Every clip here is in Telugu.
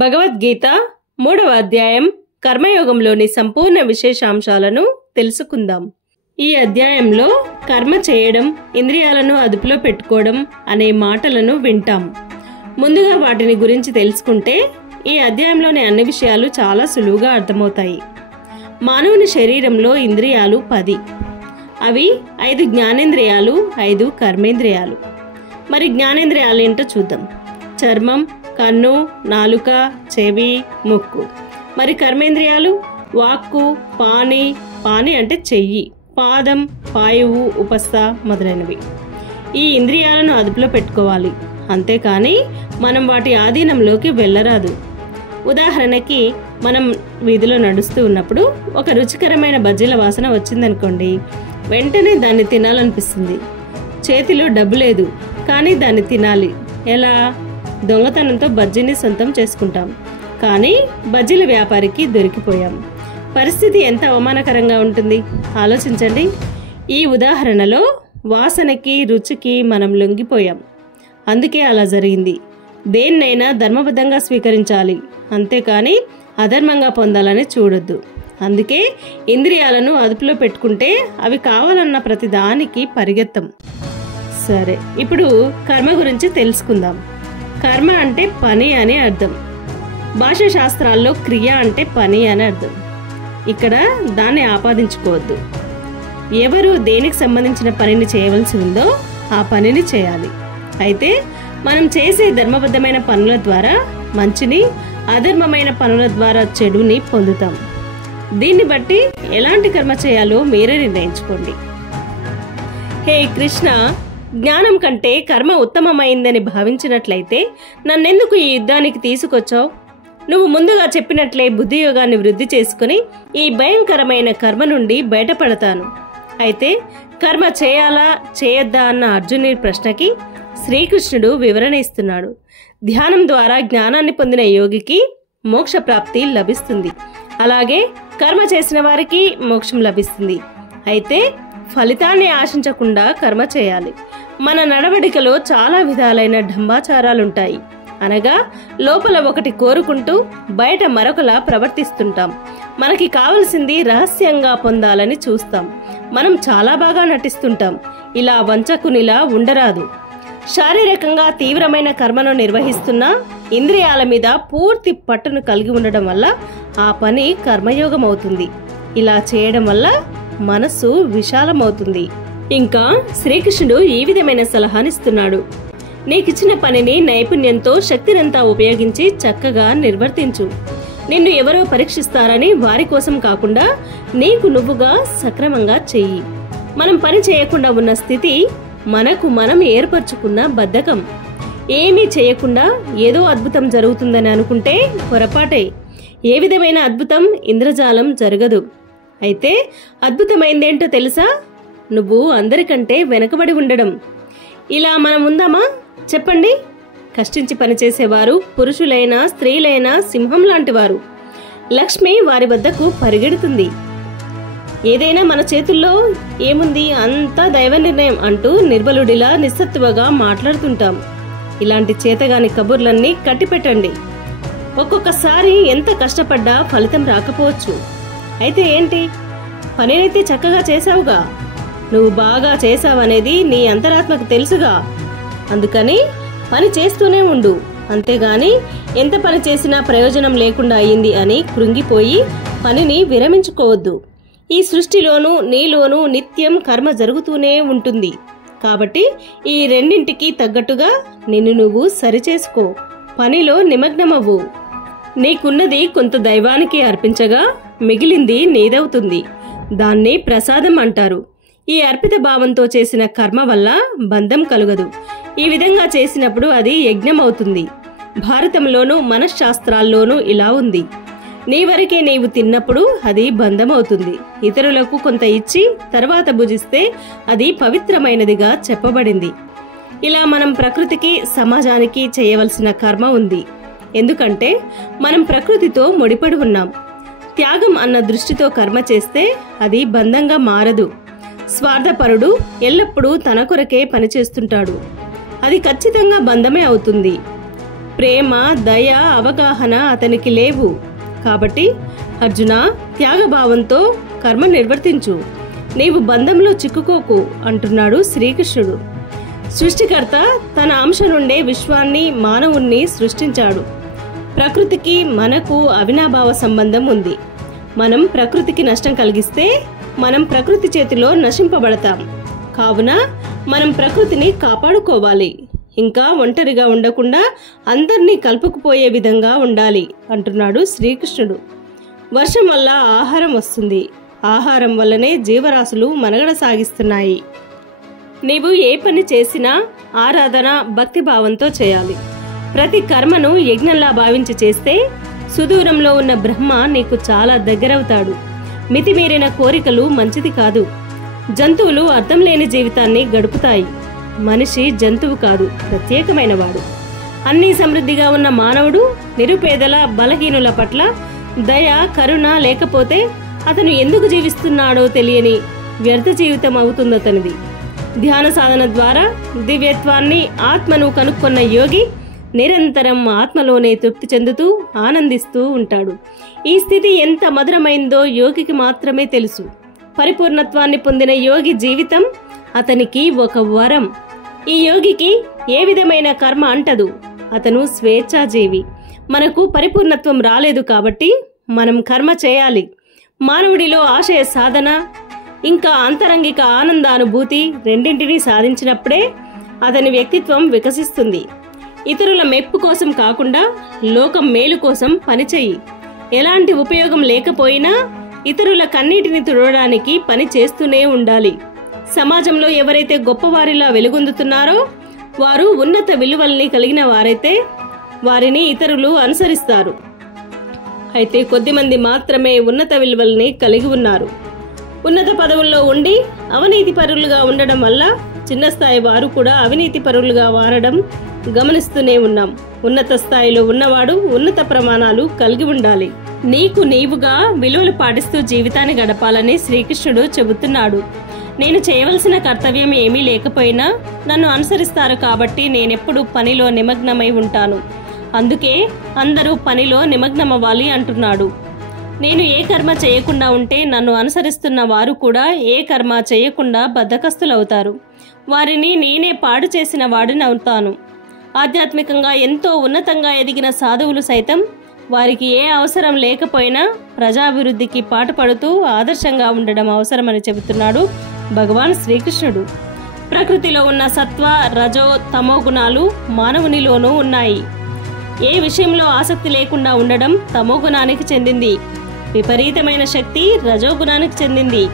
భగవద్గీత 3వ అధ్యాయం కర్మయోగంలోని సంపూర్ణ విశేషాంశాలను తెలుసుకుందాం. ఈ అధ్యాయంలో కర్మ చేయడం, ఇంద్రియాలను అదుపులో పెట్టుకోవడం అనే మాటలను వింటాం. ముందుగా వాటిని గురించి తెలుసుకుంటే ఈ అధ్యాయంలోని అన్ని విషయాలు చాలా సులువుగా అర్థమవుతాయి. మానవుని శరీరంలో ఇంద్రియాలు 10. అవి 5 జ్ఞానేంద్రియాలు, 5 కర్మేంద్రియాలు. మరి జ్ఞానేంద్రియాలు ఏంటో చూద్దాం. చర్మం, కన్ను, నాలుక, చెవి, ముక్కు. మరి కర్మేంద్రియాలు వాక్కు, పాని అంటే చెయ్యి, పాదం, పాయువు, ఉపస్థ మొదలైనవి. ఈ ఇంద్రియాలను అదుపులో పెట్టుకోవాలి, అంతేకాని మనం వాటి ఆధీనంలోకి వెళ్ళరాదు. ఉదాహరణకి మనం వీధిలో నడుస్తూ ఉన్నప్పుడు ఒక రుచికరమైన బజ్జీల వాసన వచ్చిందనుకోండి, వెంటనే దాన్ని తినాలనిపిస్తుంది. చేతిలో డబ్బు లేదు, కానీ దాన్ని తినాలి. ఎలా? దొంగతనంతో బజ్జీని సొంతం చేసుకుంటాం, కానీ బజ్జీల వ్యాపారికి దొరికిపోయాం. పరిస్థితి ఎంత అవమానకరంగా ఉంటుంది ఆలోచించండి. ఈ ఉదాహరణలో వాసనకి, రుచికి మనం లొంగిపోయాం, అందుకే అలా జరిగింది. దేన్నైనా ధర్మబద్ధంగా స్వీకరించాలి, అంతేకాని అధర్మంగా పొందాలని చూడొద్దు. అందుకే ఇంద్రియాలను అదుపులో పెట్టుకుంటే అవి కావాలన్న ప్రతి దానికి పరిగెత్తం. సరే, ఇప్పుడు కర్మ గురించి తెలుసుకుందాం. కర్మ అంటే పని అని అర్థం. భాషా శాస్త్రాల్లో క్రియ అంటే పని అని అర్థం. ఇక్కడ దాన్ని ఆపాదించుకోవద్దు. ఎవరు దేనికి సంబంధించిన పనిని చేయవలసి ఉందో ఆ పనిని చేయాలి. అయితే మనం చేసే ధర్మబద్ధమైన పనుల ద్వారా మంచిని, అధర్మమైన పనుల ద్వారా చెడుని పొందుతాం. దీన్ని బట్టి ఎలాంటి కర్మ చేయాలో మీరే నిర్ణయించుకోండి. హే కృష్ణ, జ్ఞానం కంటే కర్మ ఉత్తమమైందని భావించినట్లయితే నన్నెందుకు ఈ యుద్ధానికి తీసుకొచ్చావు? నువ్వు ముందుగా చెప్పినట్లే బుద్ధియోగాన్ని వృద్ధి చేసుకుని ఈ భయంకరమైన కర్మ నుండి బయటపడతాను. అయితే కర్మ చేయాలా చేయొద్దా అన్న అర్జునుడి ప్రశ్నకి శ్రీకృష్ణుడు వివరణ ఇస్తున్నాడు. ధ్యానం ద్వారా జ్ఞానాన్ని పొందిన యోగికి మోక్ష ప్రాప్తి లభిస్తుంది. అలాగే కర్మ చేసిన వారికి మోక్షం లభిస్తుంది. అయితే ఫలితాన్ని ఆశించకుండా కర్మ చేయాలి. మన నడవడికలో చాలా విధాలైన ఢంబాచారాలుంటాయి. అనగా లోపల ఒకటి కోరుకుంటూ బయట మరొకలా ప్రవర్తిస్తుంటాం. మనకి కావలసింది రహస్యంగా పొందాలని చూస్తాం. మనం చాలా బాగా నటిస్తుంటాం. ఇలా వంచకునిలా ఉండరాదు. శారీరకంగా తీవ్రమైన కర్మను నిర్వహిస్తున్నా ఇంద్రియాల మీద పూర్తి పట్టును కలిగి ఉండడం వల్ల ఆ పని కర్మయోగం అవుతుంది. ఇలా చేయడం వల్ల మనస్సు విశాలమవుతుంది. ఇంకా శ్రీకృష్ణుడు ఈ విధమైన సలహానిస్తున్నాడు. నీకిచ్చిన పనిని నైపుణ్యంతో శక్తినంతా ఉపయోగించి చక్కగా నిర్వర్తించు. నిన్ను ఎవరో పరీక్షిస్తారని వారి కోసం కాకుండా నీకు నువ్వుగా సక్రమంగా చెయ్యి. మనం పని చేయకుండా ఉన్న స్థితి మనకు మనం ఏర్పరచుకున్న బద్ధకం. ఏమీ చేయకుండా ఏదో అద్భుతం జరుగుతుందని అనుకుంటే పొరపాటే. ఏ విధమైన అద్భుతం, ఇంద్రజాలం జరగదు. అయితే అద్భుతమైందేంటో తెలుసా? నువ్వు అందరికంటే వెనకబడి ఉండడం. ఇలా మనం ఉందామా చెప్పండి? కష్టించి పనిచేసేవారు పురుషులైనా స్త్రీలైనా సింహం లాంటి వారు. లక్ష్మి వారి వద్దకు పరిగెడుతుంది. ఏదైనా మన చేతుల్లో ఏముంది, అంతా దైవ నిర్ణయం అంటూ నిర్బలుడిలా నిస్సత్తువగా మాట్లాడుతుంటాం. ఇలాంటి చేతగాని కబుర్లన్నీ కట్టిపెట్టండి. ఒక్కొక్కసారి ఎంత కష్టపడ్డా ఫలితం రాకపోవచ్చు. అయితే ఏంటి? పనినైతే చక్కగా చేశావుగా. నువ్వు బాగా చేశావనేది నీ అంతరాత్మకు తెలుసుగా. అందుకని పని చేస్తూనే ఉండు, అంతేగాని ఎంత పని చేసినా ప్రయోజనం లేకుండా అయ్యింది అని కృంగిపోయి పనిని విరమించుకోవద్దు. ఈ సృష్టిలోనూ నీలోనూ నిత్యం కర్మ జరుగుతూనే ఉంటుంది. కాబట్టి ఈ రెండింటికి తగ్గట్టుగా నిన్ను నువ్వు సరిచేసుకో. పనిలో నిమగ్నమవ్వు. నీకున్నది కొంత దైవానికి అర్పించగా మిగిలింది నీదవుతుంది. దాన్ని ప్రసాదం అంటారు. ఈ అర్పిత భావంతో చేసిన కర్మ వల్ల బంధం కలుగదు. ఈ విధంగా చేసినప్పుడు అది యజ్ఞం అవుతుంది. భారతంలోనూ మనశ్శాస్త్రాల్లోనూ ఇలా ఉంది. నీ వరకే నీవు తిన్నప్పుడు అది బంధం అవుతుంది. ఇతరులకు కొంత ఇచ్చి తర్వాత భుజిస్తే అది పవిత్రమైనదిగా చెప్పబడింది. ఇలా మనం ప్రకృతికి, సమాజానికి చేయవలసిన కర్మ ఉంది. ఎందుకంటే మనం ప్రకృతితో ముడిపడి ఉన్నాం. త్యాగం అన్న దృష్టితో కర్మ చేస్తే అది బంధంగా మారదు. స్వార్థపరుడు ఎల్లప్పుడూ తన కొరకే పనిచేస్తుంటాడు. అది ఖచ్చితంగా బంధమే అవుతుంది. ప్రేమ, దయ, అవగాహన అతనికి లేవు. కాబట్టి అర్జున, త్యాగభావంతో కర్మ నిర్వర్తించు, నీవు బంధంలో చిక్కుకోకు అంటున్నాడు శ్రీకృష్ణుడు. సృష్టికర్త తన అంశ నుండే విశ్వాన్ని, మానవుణ్ణి సృష్టించాడు. ప్రకృతికి మనకు అవినాభావ సంబంధం ఉంది. మనం ప్రకృతికి నష్టం కలిగిస్తే మనం ప్రకృతి చేతిలో నశింపబడతాం. కావున మనం ప్రకృతిని కాపాడుకోవాలి. ఇంకా ఒంటరిగా ఉండకుండా అందరినీ కలుపుకుపోయే విధంగా ఉండాలి అంటున్నాడు శ్రీకృష్ణుడు. వర్షం వల్ల ఆహారం వస్తుంది. ఆహారం వల్లనే జీవరాశులు మనుగడ సాగిస్తున్నాయి. నీవు ఏ పని చేసినా ఆరాధన, భక్తిభావంతో చేయాలి. ప్రతి కర్మను యజ్ఞంలా భావించి చేస్తే సుదూరంలో ఉన్న బ్రహ్మ నీకు చాలా దగ్గరవుతాడు. మితిమీరిన కోరికలు మంచిది కాదు. జంతువులు అర్థం లేని జీవితాన్ని గడుపుతాయి. మనిషి జంతువు కాదు, ప్రత్యేకమైన వాడు. అన్నీ సమృద్ధిగా ఉన్న మానవుడు నిరుపేదల, బలహీనుల పట్ల దయ, కరుణ లేకపోతే అతను ఎందుకు జీవిస్తున్నాడో తెలియని వ్యర్థ జీవితం అవుతుందతనిది. ధ్యాన సాధన ద్వారా దివ్యత్వాన్ని, ఆత్మను కనుక్కున్న యోగి నిరంతరం ఆత్మలోనే తృప్తి చెందుతూ ఆనందిస్తూ ఉంటాడు. ఈ స్థితి ఎంత మధురమైందో యోగికి మాత్రమే తెలుసు. పరిపూర్ణత్వాన్ని పొందిన యోగి జీవితం అతనికి ఒక వరం. ఈ యోగికి ఏ విధమైన కర్మ అంటదు. అతను స్వేచ్ఛాజీవి. మనకు పరిపూర్ణత్వం రాలేదు కాబట్టి మనం కర్మ చేయాలి. మానవుడిలో ఆశయ సాధన ఇంకా అంతరంగిక ఆనందానుభూతి రెండింటినీ సాధించినప్పుడే అతని వ్యక్తిత్వం వికసిస్తుంది. ఇతరుల మెప్పు కోసం కాకుండా లోకం మేలు కోసం పనిచేయి. ఎలాంటి ఉపయోగం లేకపోయినా ఇతరుల కన్నీటిని తుడవడానికి పని చేస్తూనే ఉండాలి. సమాజంలో ఎవరైతే గొప్పవారిలా వెలుగొందుతున్నారో వారు ఉన్నత విలువల్ని కలిగిన వారైతే వారిని ఇతరులు అనుసరిస్తారు. అయితే కొద్దిమంది మాత్రమే ఉన్నత విలువల్ని కలిగి ఉన్నారు. ఉన్నత పదవుల్లో ఉండి అవినీతి పరులుగా ఉండడం వల్ల చిన్న స్థాయి వారు కూడా అవినీతి పరులుగా మారడం గమనిస్తూనే ఉన్నాం. ఉన్నత స్థాయిలో ఉన్నవాడు ఉన్నత ప్రమాణాలు కలిగి ఉండాలి. నీకు నీవుగా విలువలు పాటిస్తూ జీవితాన్ని గడపాలని శ్రీకృష్ణుడు చెబుతున్నాడు. నేను చేయవలసిన కర్తవ్యం ఏమీ లేకపోయినా నన్ను అనుసరిస్తారు కాబట్టి నేనెప్పుడు పనిలో నిమగ్నమై ఉంటాను. అందుకే అందరూ పనిలో నిమగ్నమవ్వాలి అంటున్నాడు. నేను ఏ కర్మ చేయకుండా ఉంటే నన్ను అనుసరిస్తున్న వారు కూడా ఏ కర్మ చేయకుండా బద్ధకస్తులవుతారు. వారిని నేనే పాడు చేసిన వాడిని అవుతాను. ఆధ్యాత్మికంగా ఎంతో ఉన్నతంగా ఎదిగిన సాధువులు సైతం వారికి ఏ అవసరం లేకపోయినా ప్రజాభివృద్ధికి పాటుపడుతూ ఆదర్శంగా ఉండడం అవసరమని చెబుతున్నాడు భగవాన్ శ్రీకృష్ణుడు. ప్రకృతిలో ఉన్న సత్వ, రజో, తమో గుణాలు మానవునిలోనూ ఉన్నాయి. ఏ విషయంలో ఆసక్తి లేకుండా ఉండడం తమోగుణానికి చెందింది. విపరీతమైన శక్తి రజోగుణానికి చెందింది.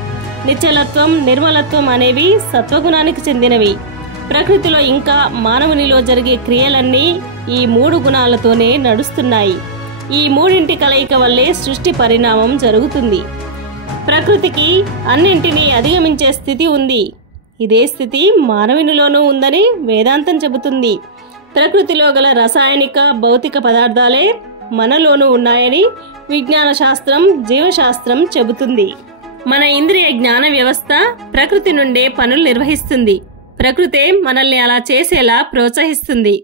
నిశ్చలత్వం, నిర్మలత్వం అనేవి సత్వగుణానికి చెందినవి. ప్రకృతిలో ఇంకా మానవునిలో జరిగే క్రియలన్నీ ఈ 3 గుణాలతోనే నడుస్తున్నాయి. ఈ మూడింటి కలయిక వల్లే సృష్టి పరిణామం జరుగుతుంది. ప్రకృతికి అన్నింటినీ అధిగమించే స్థితి ఉంది. ఇదే స్థితి మానవునిలోనూ ఉందని వేదాంతం చెబుతుంది. ప్రకృతిలో గల రసాయనిక, భౌతిక పదార్థాలే మనలోనూ ఉన్నాయని విజ్ఞాన శాస్త్రం, జీవశాస్త్రం చెబుతుంది. మన ఇంద్రియ జ్ఞాన వ్యవస్థ ప్రకృతి నుండే పనులు నిర్వహిస్తుంది. ప్రకృతే మనల్ని అలా చేసేలా ప్రోత్సహిస్తుంది.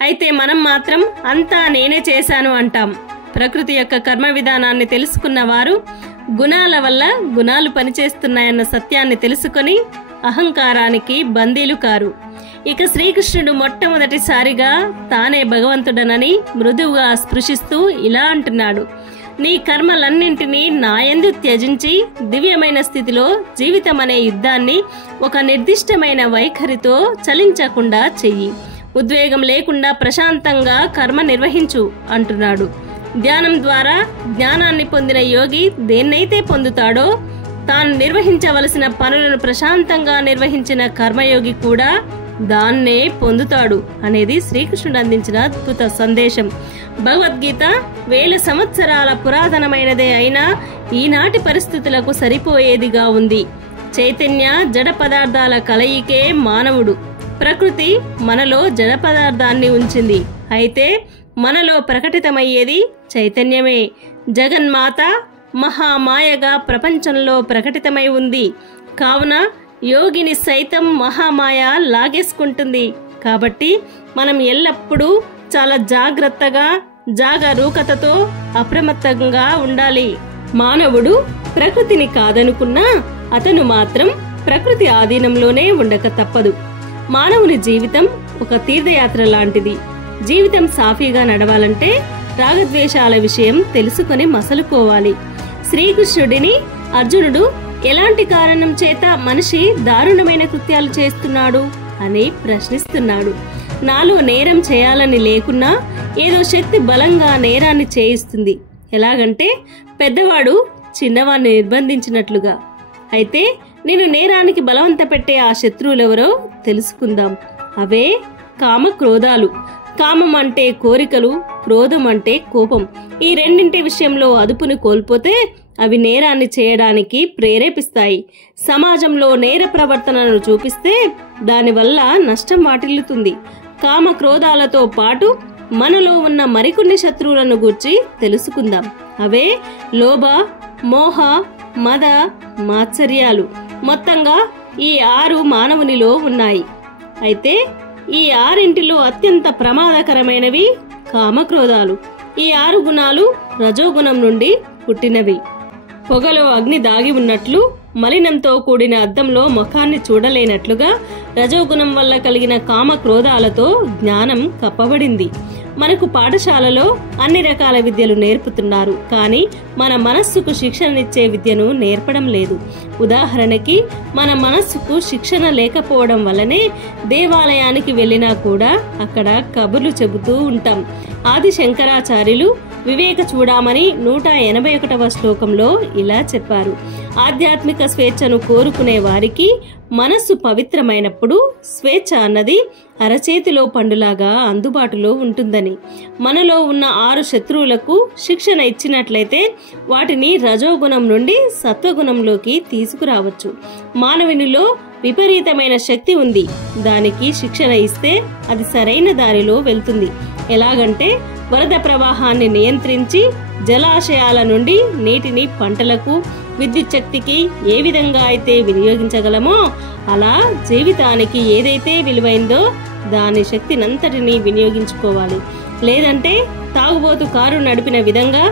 అయితే మనం మాత్రం అంతా నేనే చేశాను అంటాం. ప్రకృతి యొక్క కర్మ విధానాన్ని తెలుసుకున్న వారు గుణాల వల్ల గుణాలు పనిచేస్తున్నాయన్న సత్యాన్ని తెలుసుకొని అహంకారానికి బందీలు కారు. ఇక శ్రీకృష్ణుడు మొట్టమొదటిసారిగా తానే భగవంతుడనని మృదువుగా స్పృశిస్తూ ఇలా అంటున్నాడు: నీ కర్మలన్నింటినీ నాయందు త్యజించి దివ్యమైన స్థితిలో జీవితం అనే యుద్ధాన్ని ఒక నిర్దిష్టమైన వైఖరితో చలించకుండా చెయ్యి. ఉద్వేగం లేకుండా ప్రశాంతంగా కర్మ నిర్వహించు అంటున్నాడు. ధ్యానం ద్వారా జ్ఞానాన్ని పొందిన యోగి దేన్నైతే పొందుతాడో తాను నిర్వహించవలసిన పనులను ప్రశాంతంగా నిర్వహించిన కర్మయోగి కూడా దాన్నే పొందుతాడు అనేది శ్రీకృష్ణుడు అందించిన అద్భుత సందేశం. భగవద్గీత 1000 సంవత్సరాల పురాతనమైనదే అయినా ఈనాటి పరిస్థితులకు సరిపోయేదిగా ఉంది. చైతన్య, జడ పదార్థాల కలయికే మానవుడు. ప్రకృతి మనలో జడ పదార్థాన్ని ఉంచింది. అయితే మనలో ప్రకటితమయ్యేది చైతన్యమే. జగన్మాత మహామాయగా ప్రపంచంలో ప్రకటితమై ఉంది. కావున యోగిని సైతం మహామాయ లాగేసుకుంటుంది. కాబట్టి మనం ఎల్లప్పుడూ చాలా జాగ్రత్తగా, జాగరూకతతో, అప్రమత్తంగా ఉండాలి. మానవుడు ప్రకృతిని కాదనుకున్నా అతను మాత్రం ప్రకృతి ఆధీనంలోనే ఉండక తప్పదు. మానవుని జీవితం ఒక తీర్థయాత్ర లాంటిది. జీవితం సాఫీగా నడవాలంటే రాగద్వేషాల విషయం తెలుసుకొని మసలుకోవాలి. శ్రీకృష్ణుడిని అర్జునుడు ఎలాంటి కారణం చేత మనిషి దారుణమైన కృత్యాలు చేస్తున్నాడు అని ప్రశ్నిస్తున్నాడు. నాలో నేరం చేయాలని లేకున్నా ఏదో శక్తి బలంగా నేరాన్ని చేయిస్తుంది. ఎలాగంటే పెద్దవాడు చిన్నవాడిని నిర్బంధించినట్లుగా. అయితే నేను నేరానికి బలవంత పెట్టే ఆ శత్రువులెవరో తెలుసుకుందాం. అవే కామ క్రోధాలు. కామం అంటే కోరికలు, క్రోధం అంటే కోపం. ఈ రెండింటి విషయంలో అదుపుని కోల్పోతే అవి నేరాన్ని చేయడానికి ప్రేరేపిస్తాయి. సమాజంలో నేర ప్రవర్తనను చూపిస్తే దానివల్ల నష్టం వాటిల్లుతుంది. కామ క్రోధాలతో పాటు మనలో ఉన్న మరికొన్ని శత్రువులను గూర్చి తెలుసుకుందాం. అవే లోభ, మోహ, మద, మాత్సర్యాలు. మొత్తంగా ఈ 6 మానవునిలో ఉన్నాయి. అయితే ఈ 6 అత్యంత ప్రమాదకరమైనవి కామక్రోధాలు. ఈ 6 గుణాలు రజోగుణం నుండి పుట్టినవి. పొగలో అగ్ని దాగి ఉన్నట్లు, మలినంతో కూడిన అద్దంలో ముఖాన్ని చూడలేనట్లుగా రజోగుణం వల్ల కలిగిన కామ క్రోధాలతో జ్ఞానం కప్పబడింది. మనకు పాఠశాలలో అన్ని రకాల విద్యలు నేర్పుతున్నారు, కానీ మన మనస్సుకు శిక్షణనిచ్చే విద్యను నేర్పడం లేదు. ఉదాహరణకి మన మనస్సుకు శిక్షణ లేకపోవడం వల్లనే దేవాలయానికి వెళ్ళినా కూడా అక్కడ కబుర్లు చెబుతూ ఉంటాం. ఆది శంకరాచార్యులు వివేక చూడమని 181వ శ్లోకంలో ఇలా చెప్పారు: ఆధ్యాత్మిక స్వేచ్ఛను కోరుకునే వారికి మనస్సు పవిత్రమైనప్పుడు స్వేచ్ఛ అన్నది అరచేతిలో పండులాగా అందుబాటులో ఉంటుందని. మనలో ఉన్న 6 శత్రువులకు శిక్షణ ఇచ్చినట్లయితే వాటిని రజోగుణం నుండి సత్వగుణంలోకి తీసుకురావచ్చు. మానవునిలో విపరీతమైన శక్తి ఉంది. దానికి శిక్షణ ఇస్తే అది సరైన దారిలో వెళ్తుంది. ఎలాగంటే వరద ప్రవాహాన్ని నియంత్రించి జలాశయాల నుండి నీటిని పంటలకు, విద్యుత్ శక్తికి ఏ విధంగా అయితే వినియోగించగలమో అలా జీవితానికి ఏదైతే విలువైందో దాని శక్తినంతటినీ వినియోగించుకోవాలి. లేదంటే తాగుబోతు కారు నడిపిన విధంగా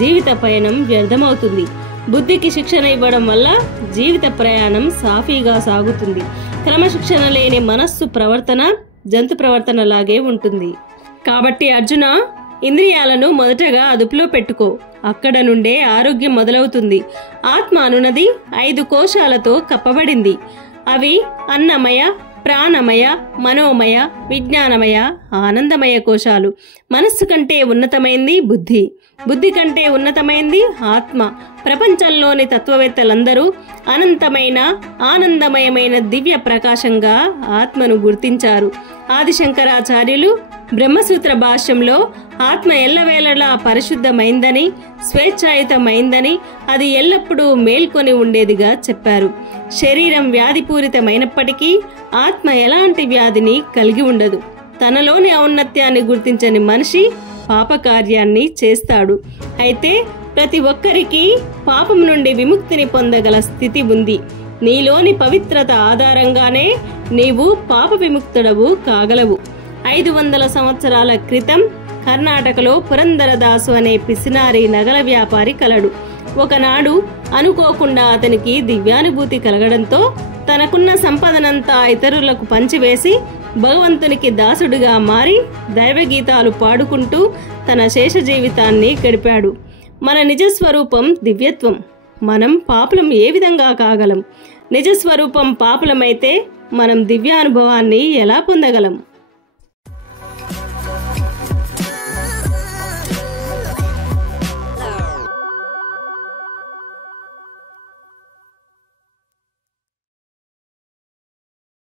జీవిత పయనం వ్యర్థమవుతుంది. బుద్ధికి శిక్షణ ఇవ్వడం వల్ల జీవిత ప్రయాణం సాఫీగా సాగుతుంది. క్రమశిక్షణ లేని మనస్సు ప్రవర్తన జంతు ప్రవర్తన లాగే ఉంటుంది. కాబట్టి అర్జున, ఇంద్రియాలను మొదటగా అదుపులో పెట్టుకో. అక్కడ నుండే ఆరోగ్యం మొదలవుతుంది. ఆత్మ అనునది 5 కోశాలతో కప్పబడింది. అవి అన్నమయ, ప్రాణమయ, మనోమయ, విజ్ఞానమయ, ఆనందమయ కోశాలు. మనస్సు కంటే ఉన్నతమైంది బుద్ధి, బుద్ధి కంటే ఉన్నతమైంది ఆత్మ. ప్రపంచంలోని తత్వవేత్తలందరూ అనంతమైన, ఆనందమయమైన దివ్య ప్రకాశంగా ఆత్మను గుర్తించారు. ఆదిశంకరాచార్యులు బ్రహ్మసూత్ర భాష్యంలో ఆత్మ ఎల్లవేళలా పరిశుద్ధమైందని, స్వేచ్ఛాయుతమైందని, అది ఎల్లప్పుడూ మేల్కొని ఉండేదిగా చెప్పారు. శరీరం వ్యాధిపూరితమైనప్పటికీ ఆత్మ ఎలాంటి వ్యాధిని కలిగి ఉండదు. తనలోని ఔన్నత్యాన్ని గుర్తించని మనిషి పాపకార్యాన్ని చేస్తాడు. అయితే ప్రతి ఒక్కరికి పాపం నుండి విముక్తిని పొందగల స్థితి ఉంది. నీలోని పవిత్రత ఆధారంగానే నీవు పాప విముక్తుడవు కాగలవు. 500 సంవత్సరాల క్రితం కర్ణాటకలో పురందరదాసు అనే పిసినారి నగల వ్యాపారి కలడు. ఒకనాడు అనుకోకుండా అతనికి దివ్యానుభూతి కలగడంతో తనకున్న సంపదనంతా ఇతరులకు పంచివేసి భగవంతునికి దాసుడిగా మారి దైవగీతాలు పాడుకుంటూ తన శేష జీవితాన్ని గడిపాడు. మన నిజస్వరూపం దివ్యత్వం. మనం పాపులం ఏ విధంగా కాగలం? నిజస్వరూపం పాపులమైతే మనం దివ్యానుభవాన్ని ఎలా పొందగలం?